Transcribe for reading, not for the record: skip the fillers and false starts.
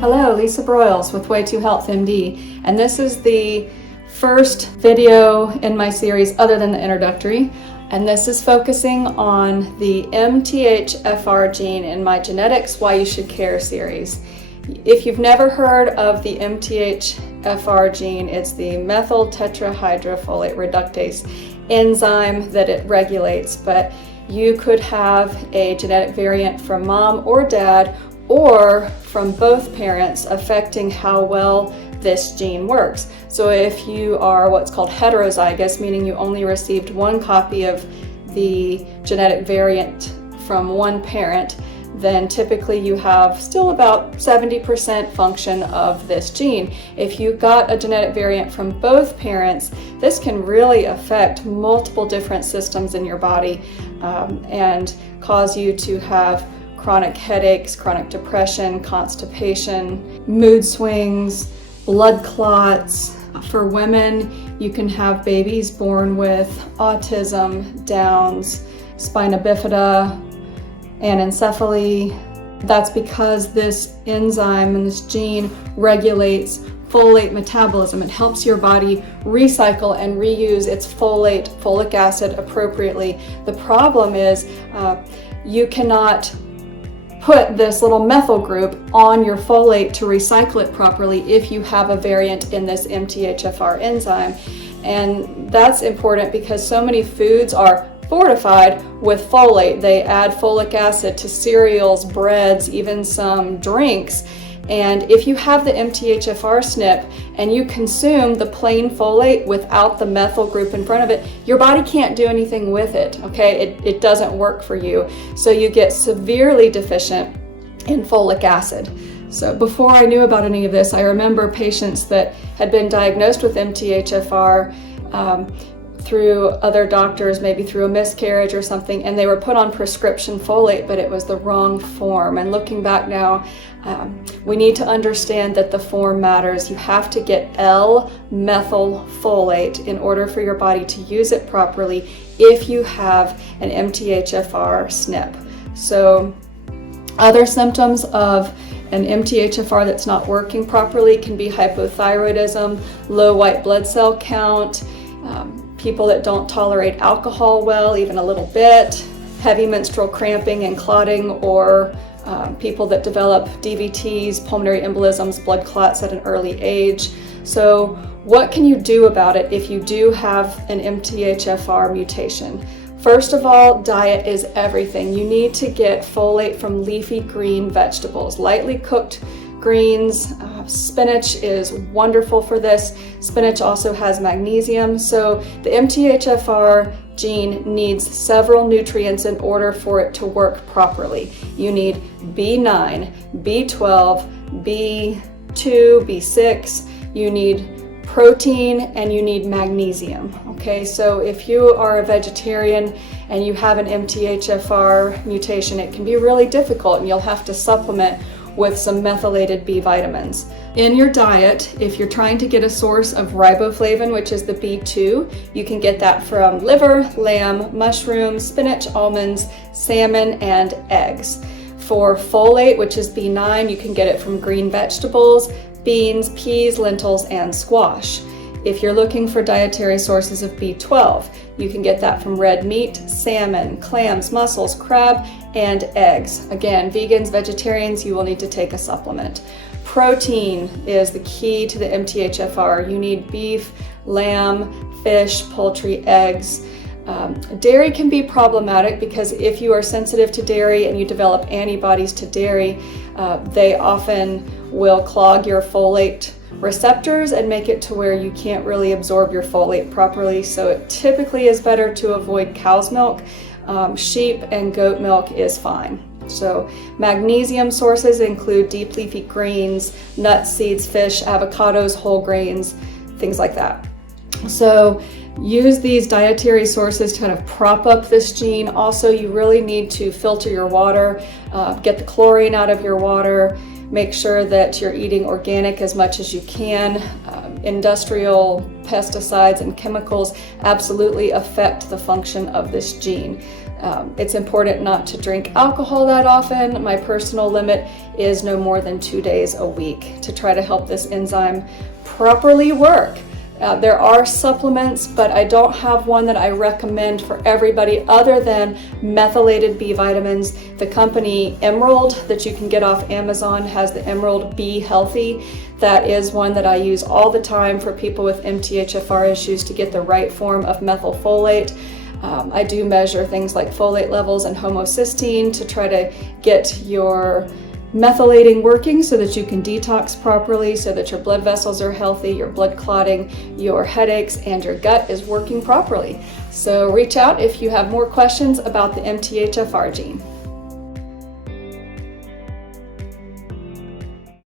Hello, Lisa Broyles with Way 2 Health MD, and this is the first video in my series other than the introductory, and this is focusing on the MTHFR gene in my Genetics Why You Should Care series. If you've never heard of the MTHFR gene, it's the methyl tetrahydrofolate reductase enzyme that it regulates, but you could have a genetic variant from mom or dad or from both parents affecting how well this gene works. So if you are what's called heterozygous, meaning you only received one copy of the genetic variant from one parent, then typically you have still about 70% function of this gene. If you got a genetic variant from both parents, this can really affect multiple different systems in your body and cause you to have chronic headaches, chronic depression, constipation, mood swings, blood clots. For women, you can have babies born with autism, Downs, spina bifida, anencephaly. That's because this enzyme and this gene regulates folate metabolism. It helps your body recycle and reuse its folic acid appropriately. The problem is you cannot put this little methyl group on your folate to recycle it properly if you have a variant in this MTHFR enzyme. And that's important because so many foods are fortified with folate. They add folic acid to cereals, breads, even some drinks. And if you have the MTHFR SNP and you consume the plain folate without the methyl group in front of it, your body can't do anything with it, okay? It doesn't work for you. So you get severely deficient in folic acid. So before I knew about any of this, I remember patients that had been diagnosed with MTHFR through other doctors, maybe through a miscarriage or something, and they were put on prescription folate, but it was the wrong form. And looking back now, we need to understand that the form matters. You have to get L-methyl folate in order for your body to use it properly if you have an MTHFR SNP. So other symptoms of an MTHFR that's not working properly can be hypothyroidism, low white blood cell count, people that don't tolerate alcohol well, even a little bit, heavy menstrual cramping and clotting, or people that develop DVTs, pulmonary embolisms, blood clots at an early age. So what can you do about it if you do have an MTHFR mutation? First of all, diet is everything. You need to get folate from leafy green vegetables, lightly cooked greens. Spinach is wonderful for this. Spinach also has magnesium. So the MTHFR gene needs several nutrients in order for it to work properly. You need B9, B12, B2, B6. You need protein and you need magnesium. Okay, so if you are a vegetarian and you have an MTHFR mutation, it can be really difficult and you'll have to supplement with some methylated B vitamins. In your diet, if you're trying to get a source of riboflavin, which is the B2, you can get that from liver, lamb, mushrooms, spinach, almonds, salmon, and eggs. For folate, which is B9, you can get it from green vegetables, beans, peas, lentils, and squash. If you're looking for dietary sources of B12, you can get that from red meat, salmon, clams, mussels, crab, and eggs. Again, vegans, vegetarians, you will need to take a supplement. Protein is the key to the MTHFR. You need beef, lamb, fish, poultry, eggs. Dairy can be problematic because if you are sensitive to dairy and you develop antibodies to dairy, they often will clog your folate receptors and make it to where you can't really absorb your folate properly. So it typically is better to avoid cow's milk. Sheep and goat milk is fine. So magnesium sources include deep leafy greens, nuts, seeds, fish, avocados, whole grains, things like that. So use these dietary sources to kind of prop up this gene. Also, you really need to filter your water, get the chlorine out of your water, make sure that you're eating organic as much as you can. Industrial pesticides and chemicals absolutely affect the function of this gene. It's important not to drink alcohol that often. My personal limit is no more than 2 days a week to try to help this enzyme properly work. There are supplements, but I don't have one that I recommend for everybody other than methylated B vitamins. The company Emerald that you can get off Amazon has the Emerald B Healthy. That is one that I use all the time for people with MTHFR issues to get the right form of methylfolate. I do measure things like folate levels and homocysteine to try to get your methylating working so that you can detox properly, so that your blood vessels are healthy, your blood clotting, your headaches, and your gut is working properly. So reach out if you have more questions about the MTHFR gene.